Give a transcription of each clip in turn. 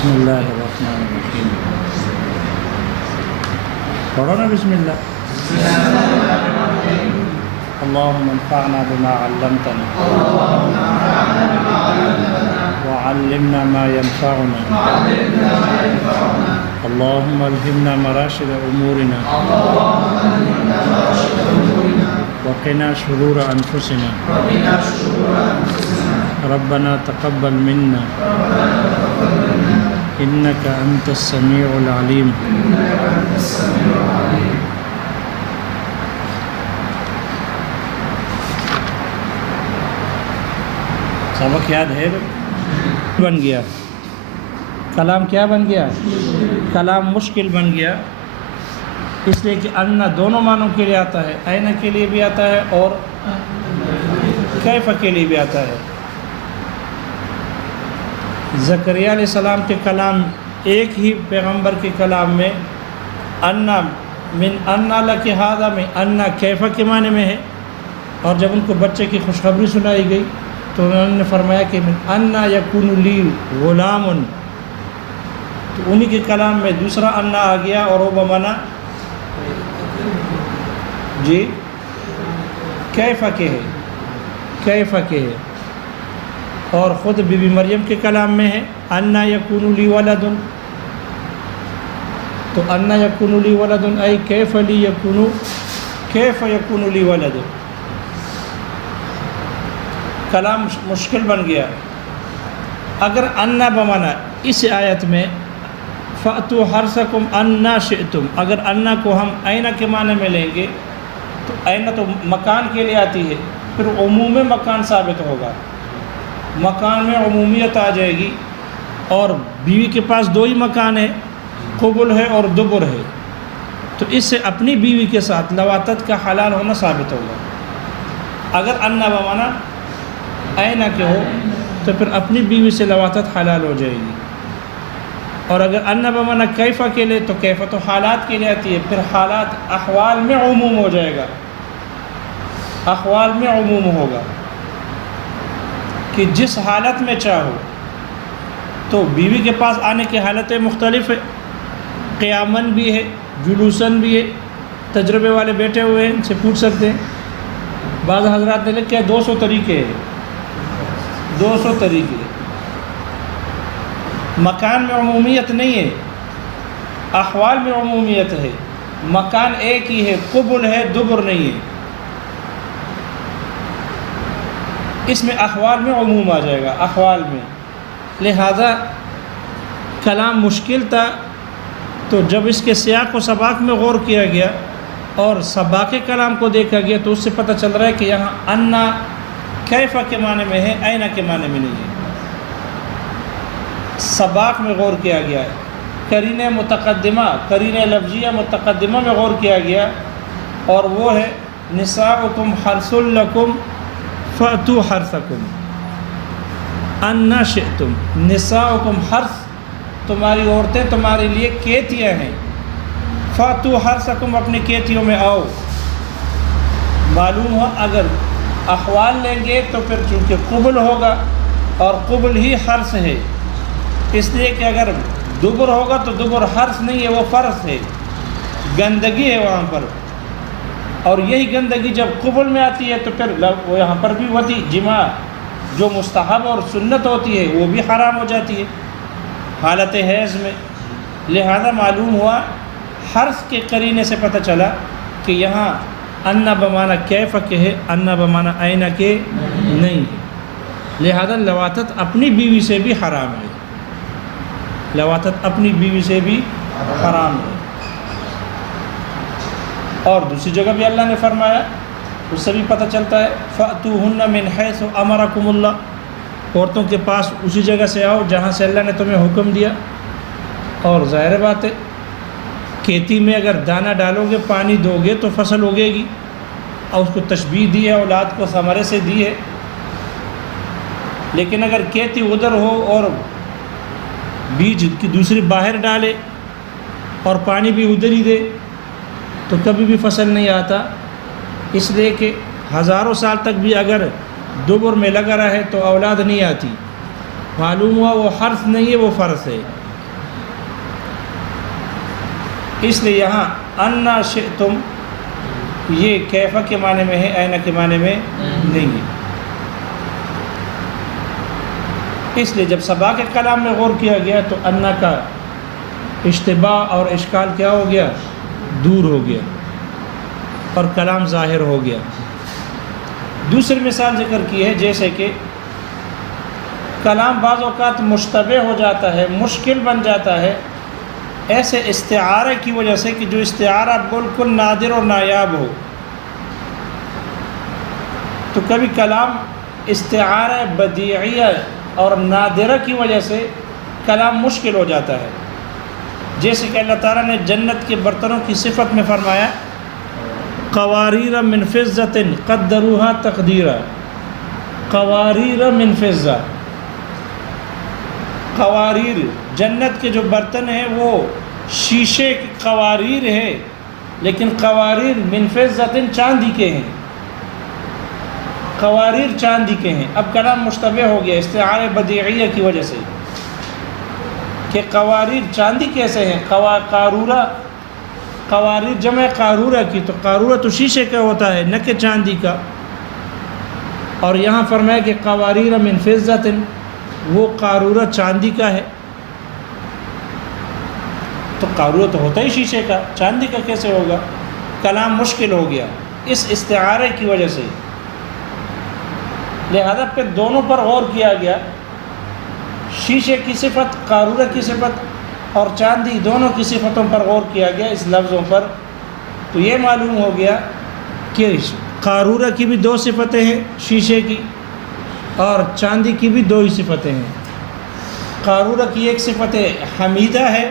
بسم اللہ الرحمن الرحیم. پڑھو نا بسم اللہ. اللہم انفعنا بما علمتنا وعلمنا ما ينفعنا اللہم الہمنا مراشد امورنا وقنا شرور انفسنا ربنا تقبل منا انك انت السمیع العلیم. سبق یاد ہے؟ بن گیا کلام. کیا بن گیا؟ کلام مشکل بن گیا، اس لیے کہ ان دونوں معنوں کے لیے آتا ہے، این کے لیے بھی آتا ہے اور کیف کے لیے بھی آتا ہے. زکریا علیہ السلام کے کلام ایک ہی پیغمبر کے کلام میں انا من انا لک ھذا میں انا کیف کے معنی میں ہے، اور جب ان کو بچے کی خوشخبری سنائی گئی تو انہوں نے فرمایا کہ من انا یکون لی غلام، تو انہی کے کلام میں دوسرا انا آ گیا اور وہ بمانا جی کیف کے ہے، کیف کے ہے. اور خود بی بی مریم کے کلام میں ہے انا یکون لی ولد، تو انا یکون لی ولد ای کیف لی یکون، کیف یکون لی ولد. کلام مشکل بن گیا. اگر انا بمانا اس آیت میں فأتوا حرثکم انا شئتم، اگر انا کو ہم این کے معنی میں لیں گے تو این تو مکان کے لیے آتی ہے، پھر عموم مکان ثابت ہوگا، مکان میں عمومیت آ جائے گی. اور بیوی کے پاس دو ہی مکان ہے، قبل ہے اور دبر ہے، تو اس سے اپنی بیوی کے ساتھ لواطت کا حلال ہونا ثابت ہوگا. اگر انا بمانا اینا کے ہو تو پھر اپنی بیوی سے لواطت حلال ہو جائے گی. اور اگر انا بمانا کیفہ کے لیے تو کیفہ تو حالات کے لیے آتی ہے، پھر حالات احوال میں عموم ہو جائے گا، احوال میں عموم ہوگا کہ جس حالت میں چاہو. تو بیوی کے پاس آنے کی حالتیں مختلف ہے، قیامن بھی ہے، جلوسن بھی ہے. تجربے والے بیٹھے ہوئے ہیں، ان سے پوچھ سکتے ہیں. بعض حضرات نے لکھا 200 طریقے ہیں، 200 طریقے. مکان میں عمومیت نہیں ہے، احوال میں عمومیت ہے. مکان ایک ہی ہے، قبل ہے، دبر نہیں ہے. اس میں احوال میں عموم آ جائے گا، احوال میں. لہذا کلام مشکل تھا، تو جب اس کے سیاق و سباق میں غور کیا گیا اور سباق کلام کو دیکھا گیا تو اس سے پتہ چل رہا ہے کہ یہاں انا کیفہ کے معنی میں ہے، اینا کے معنی میں نہیں ہے. سباق میں غور کیا گیا ہے، قرینہ متقدمہ، قرینہ لفظیہ متقدمہ میں غور کیا گیا، اور وہ ہے نساؤکم حرث لکم فأتوا حرثکم انا شئتم. نساؤکم حرث، تمہاری عورتیں تمہارے لیے کھیتیاں ہیں. فأتوا حرثکم، اپنی کھیتیوں میں آؤ. معلوم ہوا اگر احوال لیں گے تو پھر چونکہ قبل ہوگا، اور قبل ہی حرث ہے، اس لیے کہ اگر دبر ہوگا تو دبر حرث نہیں ہے، وہ فرث ہے، گندگی ہے وہاں پر. اور یہی گندگی جب قبل میں آتی ہے تو پھر وہ یہاں پر بھی ودی جماع جو مستحب اور سنت ہوتی ہے وہ بھی حرام ہو جاتی ہے حالت حیض میں. لہذا معلوم ہوا حرث کے قرینے سے پتہ چلا کہ یہاں انا بمانا کیف کے ہے، انا بمانا اینا کے نہیں ہے. لہذا لواطت اپنی بیوی سے بھی حرام ہے، لواطت اپنی بیوی سے بھی حرام ہے. اور دوسری جگہ بھی اللہ نے فرمایا، اس سے بھی پتہ چلتا ہے فأتوہن من حیث امرکم اللہ، عورتوں کے پاس اسی جگہ سے آؤ جہاں سے اللہ نے تمہیں حکم دیا. اور ظاہر بات ہے کھیتی میں اگر دانہ ڈالو گے، پانی دو گے تو فصل اگے گی، اور اس کو تشبیہ دی ہے، اولاد کو ثمرے سے دی ہے. لیکن اگر کھیتی ادھر ہو اور بیج کی دوسری باہر ڈالے اور پانی بھی ادھر ہی دے تو کبھی بھی فصل نہیں آتا. اس لیے کہ ہزاروں سال تک بھی اگر دبر میں لگا رہے تو اولاد نہیں آتی. معلوم ہوا وہ حرف نہیں ہے، وہ فرض ہے. اس لیے یہاں انا شئتم یہ کیفہ کے معنی میں ہے، اینا کے معنی میں نہیں ہے۔ اس لیے جب سبا کے کلام میں غور کیا گیا تو انا کا اشتباہ اور اشکال کیا ہو گیا؟ دور ہو گیا اور کلام ظاہر ہو گیا۔ دوسری مثال ذکر کی ہے، جیسے کہ کلام بعض اوقات مشتبہ ہو جاتا ہے، مشکل بن جاتا ہے ایسے استعارے کی وجہ سے کہ جو استعارہ بالکل نادر اور نایاب ہو۔ تو کبھی کلام استعارہ بدیعیہ اور نادرہ کی وجہ سے کلام مشکل ہو جاتا ہے، جیسے کہ اللہ تعالیٰ نے جنت کے برتنوں کی صفت میں فرمایا قواریر من فضۃ قدروها تقدیرا، قواریر من فضہ، قواریر جنت کے جو برتن ہیں وہ شیشے کے قواریر ہے، لیکن قواریر من فضۃ چاندی کے ہیں، قواریر چاندی کے ہیں۔ اب کلام مشتبہ ہو گیا استعارہ بدیعیہ کی وجہ سے کہ قواریر چاندی کیسے ہیں؟ قارورہ، قواریر جمع قارورہ کی، تو قارورہ تو شیشے کا ہوتا ہے نہ کہ چاندی کا، اور یہاں فرمایا کہ قواریر من فضۃ، وہ قارورہ چاندی کا ہے، تو قارورہ تو ہوتا ہی شیشے کا، چاندی کا کیسے ہوگا؟ کلام مشکل ہو گیا اس استعارے کی وجہ سے۔ لہذا پھر دونوں پر غور کیا گیا، شیشے کی صفت، قارورہ کی صفت اور چاندی دونوں کی صفتوں پر غور کیا گیا اس لفظوں پر، تو یہ معلوم ہو گیا کہ قارورہ کی بھی دو صفتیں ہیں شیشے کی، اور چاندی کی بھی دو ہی صفتیں ہیں۔ قارورہ کی ایک صفت حمیدہ ہے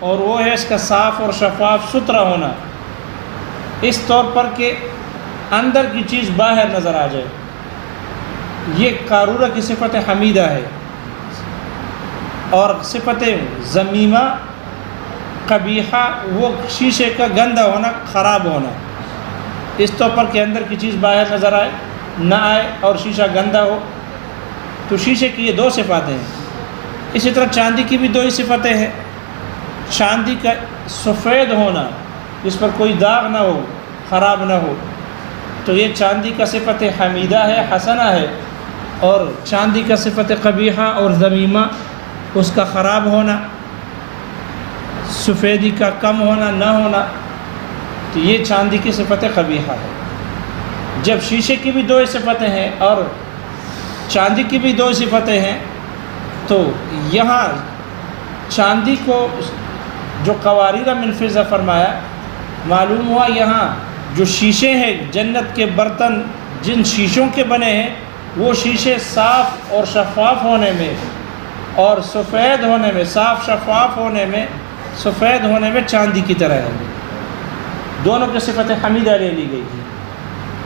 اور وہ ہے اس کا صاف اور شفاف ستھرا ہونا، اس طور پر کہ اندر کی چیز باہر نظر آ جائے، یہ قارورہ کی صفت حمیدہ ہے۔ اور صفت ذمیمہ قبیحہ وہ شیشے کا گندہ ہونا، خراب ہونا، اس طور پر کہ اندر کی چیز باہر نظر آئے نہ آئے اور شیشہ گندہ ہو، تو شیشے کی یہ دو صفاتیں ہیں۔ اسی طرح چاندی کی بھی دو ہی صفتیں ہیں، چاندی کا سفید ہونا جس پر کوئی داغ نہ ہو، خراب نہ ہو، تو یہ چاندی کا صفت حمیدہ ہے، حسنہ ہے، اور چاندی کا صفت قبیحہ اور ذمیمہ اس کا خراب ہونا، سفیدی کا کم ہونا نہ ہونا، تو یہ چاندی کی صفت قبیحہ ہے۔ جب شیشے کی بھی دو صفتیں ہیں اور چاندی کی بھی دو صفتیں ہیں، تو یہاں چاندی کو جو قواریر من فضہ فرمایا، معلوم ہوا یہاں جو شیشے ہیں جنت کے برتن جن شیشوں کے بنے ہیں، وہ شیشے صاف اور شفاف ہونے میں اور سفید ہونے میں، صاف شفاف ہونے میں، سفید ہونے میں چاندی کی طرح ہے، دونوں کی صفت حمیدہ لے لی گئی تھی۔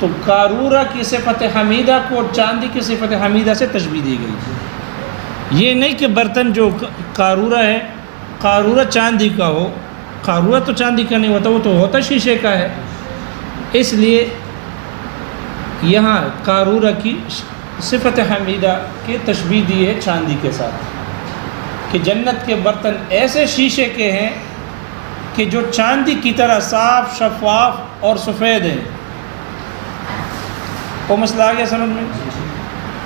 تو قارورہ کی صفت حمیدہ کو چاندی کی صفت حمیدہ سے تشبیہ دی گئی تھی۔ یہ نہیں کہ برتن جو قارورہ ہے، قارورہ چاندی کا ہو، قارورہ تو چاندی کا نہیں ہوتا، وہ تو ہوتا شیشے کا ہے، اس لیے یہاں قارورہ کی صفت حمیدہ کی تشبیہ دی ہے چاندی کے ساتھ، کہ جنت کے برتن ایسے شیشے کے ہیں کہ جو چاندی کی طرح صاف شفاف اور سفید ہیں۔ وہ مسئلہ آ گیا سمجھ میں؟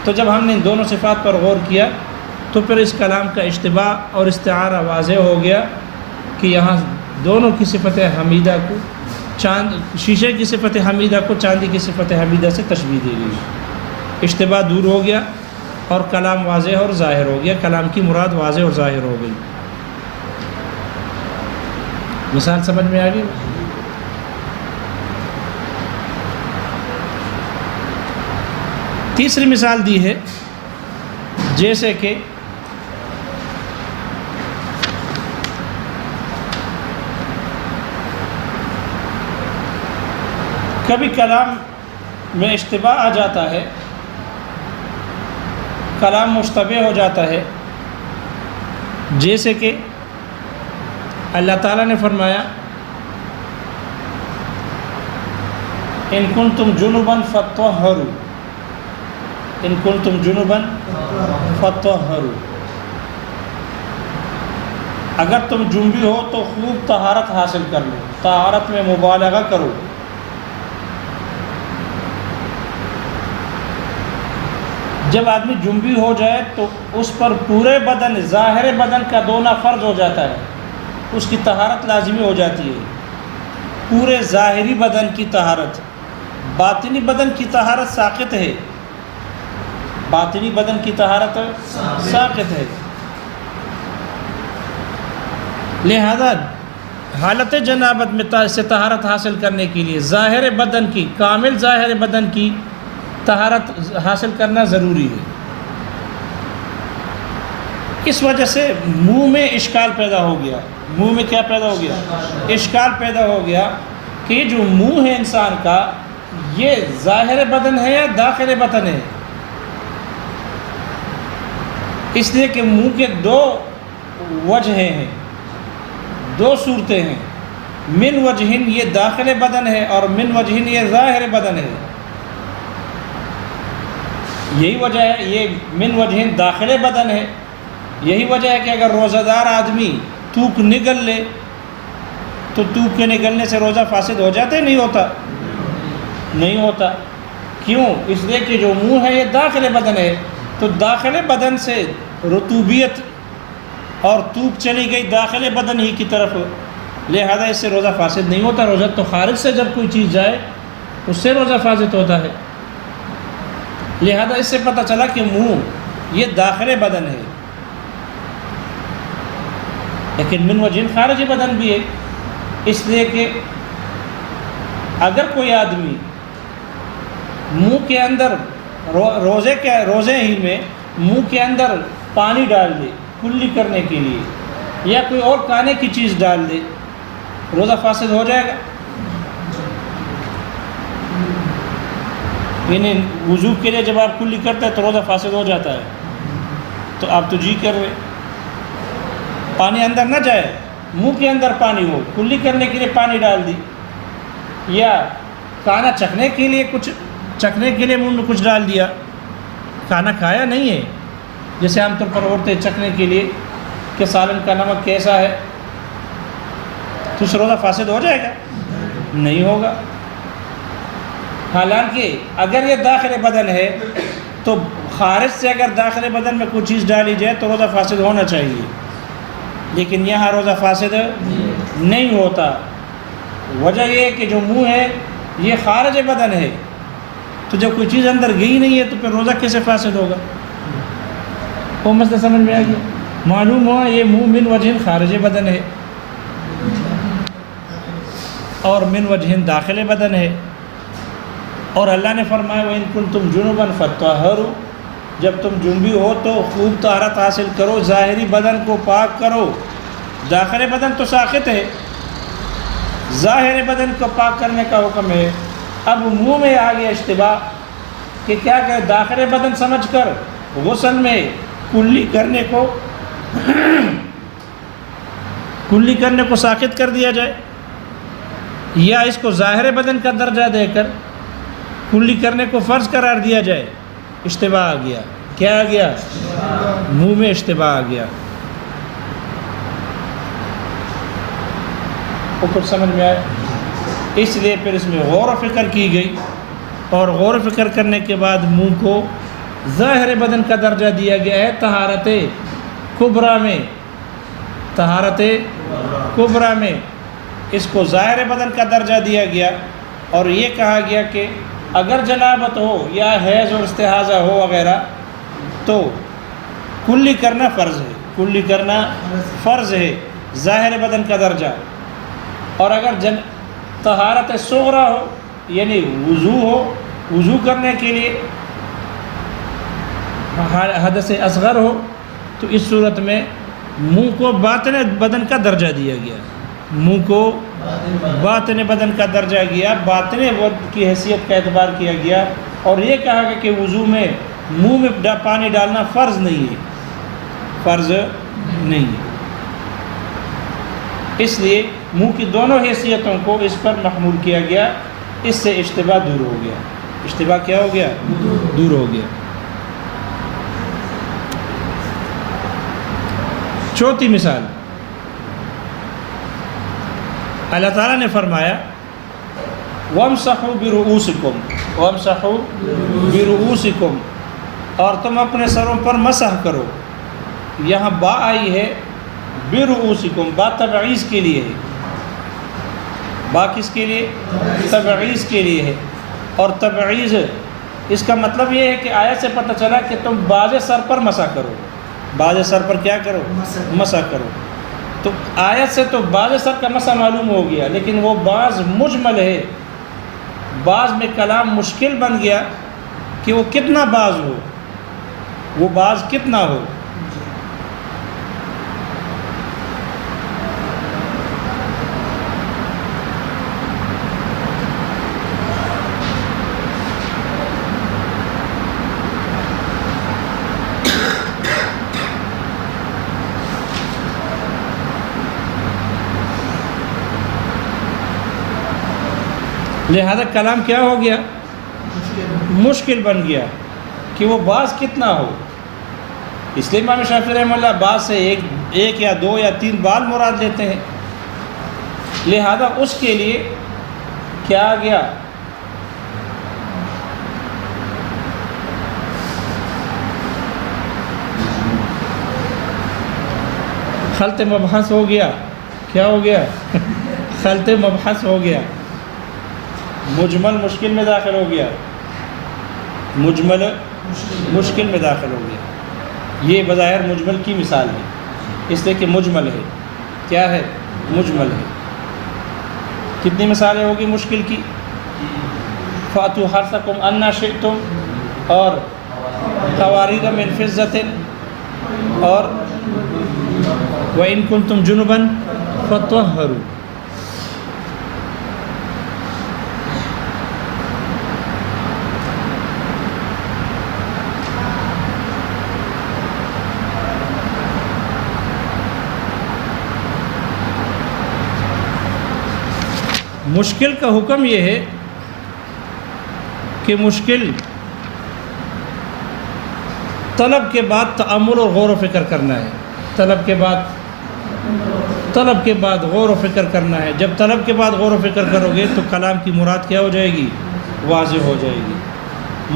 تو جب ہم نے ان دونوں صفات پر غور کیا تو پھر اس کلام کا اشتباہ اور استعارہ واضح ہو گیا کہ یہاں دونوں کی صفت حمیدہ کو شیشے کی صفت حمیدہ کو چاندی کی صفت حمیدہ سے تشبیہ دی گئی، اشتباہ دور ہو گیا اور کلام واضح اور ظاہر ہو گیا، کلام کی مراد واضح اور ظاہر ہو گئی۔ مثال سمجھ میں آ گئی؟ تیسری مثال دی ہے، جیسے کہ کبھی کلام میں اشتباہ آ جاتا ہے، کلام مشتبہ ہو جاتا ہے، جیسے کہ اللہ تعالیٰ نے فرمایا ان کنتم جنبا فطہروا، ان کنتم جنبا فطہروا، اگر تم جنبی ہو تو خوب طہارت حاصل کر لو، طہارت میں مبالغہ کرو۔ جب آدمی جنبی ہو جائے تو اس پر پورے بدن، ظاہر بدن کا دھونا فرض ہو جاتا ہے، اس کی طہارت لازمی ہو جاتی ہے، پورے ظاہری بدن کی طہارت۔ باطنی بدن کی طہارت ساقط ہے، باطنی بدن کی طہارت ساقط ہے۔ لہذا حالت جنابت میں سے طہارت حاصل کرنے کے لیے ظاہر بدن کی، کامل ظاہر بدن کی طہارت حاصل کرنا ضروری ہے۔ اس وجہ سے منہ میں اشکال پیدا ہو گیا، منہ میں کیا پیدا ہو گیا؟ اشکال پیدا ہو گیا کہ یہ جو منہ ہے انسان کا، یہ ظاہر بدن ہے یا داخل بدن ہے؟ اس لیے کہ منہ کے دو وجہیں ہیں، دو صورتیں ہیں، من وجہن یہ داخل بدن ہے اور من وجہن یہ ظاہر بدن ہے۔ یہی وجہ ہے، یہ من وجہن داخل بدن ہے، یہی وجہ ہے کہ اگر روزہ دار آدمی تھوک نگل لے تو تھوک کے نگلنے سے روزہ فاسد ہو جاتا ہے؟ نہیں ہوتا، نہیں ہوتا۔ کیوں؟ اس لیے کہ جو منہ ہے یہ داخل بدن ہے، تو داخل بدن سے رطوبیت اور تھوک چلی گئی داخل بدن ہی کی طرف، لہذا اس سے روزہ فاسد نہیں ہوتا۔ روزہ تو خارج سے جب کوئی چیز جائے اس سے روزہ فاسد ہوتا ہے۔ لہذا اس سے پتہ چلا کہ منہ یہ داخل بدن ہے، لیکن من وجہ خارجی بدن بھی ہے، اس لیے کہ اگر کوئی آدمی منہ کے اندر روزے ہی میں منہ کے اندر پانی ڈال دے کلی کرنے کے لیے، یا کوئی اور کھانے کی چیز ڈال دے، روزہ فاسد ہو جائے گا؟ یعنی وضو کے لیے جب آپ کلی کرتے ہیں تو روزہ فاسد ہو جاتا ہے، تو آپ تو جی کر رہے، پانی اندر نہ جائے، منہ کے اندر پانی ہو، کلی کرنے کے لیے پانی ڈال دی، یا کھانا چکھنے کے لیے منہ میں کچھ ڈال دیا، کھانا کھایا نہیں ہے، جیسے عام طور پر عورتیں چکھنے کے لیے کہ سالن کا نمک کیسا ہے، تو اس روزہ فاسد ہو جائے گا؟ نہیں ہوگا۔ حالانکہ اگر یہ داخل بدن ہے تو خارج سے اگر داخل بدن میں کوئی چیز ڈالی جائے تو روزہ فاسد ہونا چاہیے، لیکن یہاں روزہ فاسد نہیں ہوتا۔ وجہ یہ ہے کہ جو منہ ہے یہ خارج بدن ہے، تو جب کوئی چیز اندر گئی نہیں ہے تو پھر روزہ کیسے فاسد ہوگا؟ وہ مسئلہ سمجھ میں آ گیا؟ معلوم ہوا یہ منہ من وجہ خارج بدن ہے اور من وجہ داخل بدن ہے، اور اللہ نے فرمایا وَإِن كُنتُمْ جُنُبًا فَطَّهَّرُوا، جب تم جنبی ہو تو خوب طہارت حاصل کرو، ظاہری بدن کو پاک کرو۔ داخل بدن تو ساقط ہے، ظاہر بدن کو پاک کرنے کا حکم ہے۔ اب منہ میں آ گیا اشتباہ کہ کیا کہ داخل بدن سمجھ کر غسل میں کلی کرنے کو ساقط کر دیا جائے، یا اس کو ظاہر بدن کا درجہ دے کر کلی کرنے کو فرض قرار دیا جائے۔ اشتباہ آ گیا۔ کیا آ گیا؟ منہ میں اشتباہ آ گیا۔ وہ کچھ سمجھ میں آئے؟ اس لیے پھر اس میں غور و فکر کی گئی، اور غور و فکر کرنے کے بعد منہ کو ظاہر بدن کا درجہ دیا گیا ہے طہارت کبریٰ میں۔ طہارت کبریٰ میں اس کو ظاہر بدن کا درجہ دیا گیا، اور یہ کہا گیا کہ اگر جنابت ہو یا حیض اور استحاضہ ہو وغیرہ تو کلی کرنا فرض ہے، کلی کرنا فرض ہے، ظاہر بدن کا درجہ۔ اور اگر طہارت صغریٰ ہو یعنی وضو ہو، وضو کرنے کے لیے حدث اصغر ہو، تو اس صورت میں منہ کو باطن بدن کا درجہ دیا گیا، منہ کو باطن بدن کا درجہ گیا، باطن بدن کی حیثیت کا اعتبار کیا گیا، اور یہ کہا گیا کہ وضو میں منہ میں پانی ڈالنا فرض نہیں ہے، فرض نہیں ہے۔ اس لیے منہ کی دونوں حیثیتوں کو اس پر محمول کیا گیا، اس سے اشتباہ دور ہو گیا۔ اشتباہ کیا ہو گیا؟ دور ہو گیا۔ چوتھی مثال، اللہ تعالیٰ نے فرمایا وَامْسَحُوا بِرُؤُوسِكُمْ وَامْسَحُوا بِرُؤُوسِكُمْ، اور تم اپنے سروں پر مسح کرو. یہاں با آئی ہے بِرُؤُوسِكُمْ، با تبعیض کے لیے ہے. با کس کے لیے؟ تبعیض کے لیے ہے. اور تبعیض اس کا مطلب یہ ہے کہ آیت سے پتہ چلا کہ تم باز سر پر مسح کرو. باز سر پر کیا کرو؟ مسح کرو. تو آیت سے تو باز سر کا مسح معلوم ہو گیا، لیکن وہ بعض مجمل ہے. بعض میں کلام مشکل بن گیا کہ وہ کتنا بعض ہو، وہ بعض کتنا ہو. لہذا کلام کیا ہو گیا؟ مشکل بن گیا کہ وہ بعض کتنا ہو. اس لیے امام شافعی رحمہ اللہ بعض سے ایک یا دو یا تین بال مراد لیتے ہیں. لہذا اس کے لیے کیا آ گیا؟ خلط مبحث ہو گیا. کیا ہو گیا؟ خلط مبحث ہو گیا. مجمل مشکل میں داخل ہو گیا. مجمل مشکل میں داخل ہو گیا. یہ بظاہر مجمل کی مثال ہے، اس لیے کہ مجمل ہے. کیا ہے؟ مجمل ہے. کتنی مثالیں ہوگی مشکل کی؟ فَأْتُوا حَرْثَكُمْ أَنَّىٰ شِئْتُمْ، اور قَوَارِيرَ مِنْ فِضَّةٍ، اور وَإِن كُنتُمْ جُنُبًا فَطَهَّرُوا. مشکل کا حکم یہ ہے کہ مشکل طلب کے بعد تأمل اور غور و فکر کرنا ہے. طلب کے بعد غور و فکر کرنا ہے. جب طلب کے بعد غور و فکر کرو گے تو کلام کی مراد کیا ہو جائے گی؟ واضح ہو جائے گی.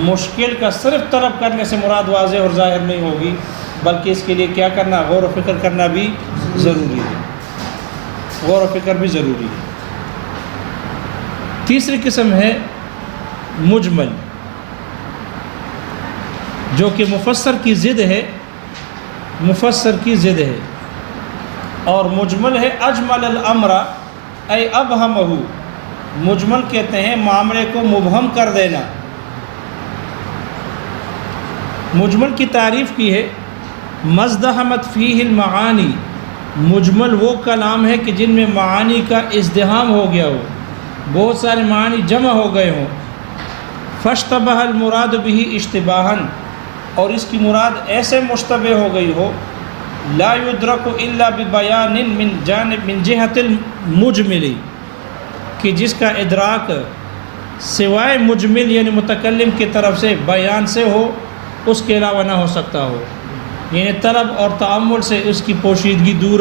مشکل کا صرف طلب کرنے سے مراد واضح اور ظاہر نہیں ہوگی، بلکہ اس کے لیے کیا کرنا؟ غور و فکر کرنا بھی ضروری ہے. غور و فکر بھی ضروری ہے. تیسری قسم ہے مجمل، جو کہ مفسر کی ضد ہے. مفسر کی ضد ہے. اور مجمل ہے اجمل الامر ای ابہمہ. مجمل کہتے ہیں معاملے کو مبہم کر دینا. مجمل کی تعریف کی ہے مزدحمت فیہ المعانی. مجمل وہ کلام ہے کہ جن میں معانی کا ازدحام ہو گیا ہو، بہت سارے معنی جمع ہو گئے ہوں. فاشتبہ المراد بہ اشتباہاً، اور اس کی مراد ایسے مشتبہ ہو گئی ہو لا یدرک الا ببیان من جہت المجمل، کہ جس کا ادراک سوائے مجمل یعنی متکلم کی طرف سے بیان سے ہو، اس کے علاوہ نہ ہو سکتا ہو. یعنی طلب اور تأمل سے اس کی پوشیدگی دور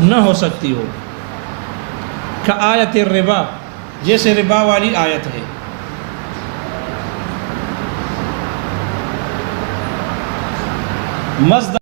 نہ ہو سکتی ہو. کآیت الربا، جیسے ربا والی آیت ہے. مزد